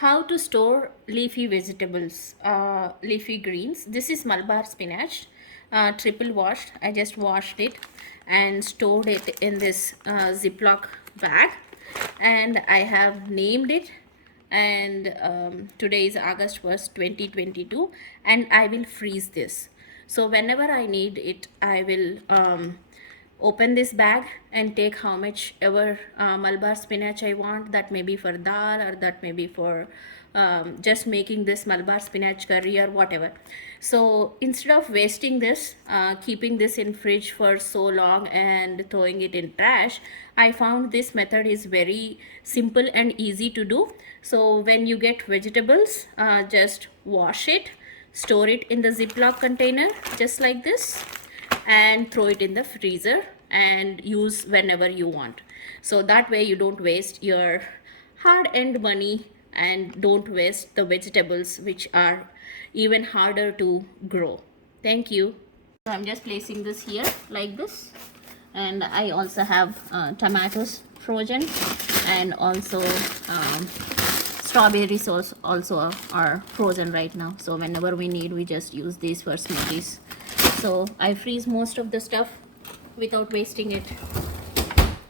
How to store leafy vegetables, leafy greens. This is Malbar spinach, triple washed. I just washed it and stored it in this Ziploc bag, and I have named it. And today is August 1st, 2022, and I will freeze this. So whenever I need it, I will open this bag and take how much ever Malbar spinach I want. That may be for dal, or that may be for just making this Malbar spinach curry or whatever. So instead of wasting this, keeping this in fridge for so long and throwing it in trash, I found this method is very simple and easy to do. So when you get vegetables, just wash it, store it in the Ziploc container just like this, and throw it in the freezer and use whenever you want. So that way you don't waste your hard-earned money and don't waste the vegetables, which are even harder to grow. Thank you. So I'm just placing this here like this, and I also have tomatoes frozen, and also strawberries also are frozen right now. So whenever we need, we just use these for smoothies. So I freeze most of the stuff without wasting it.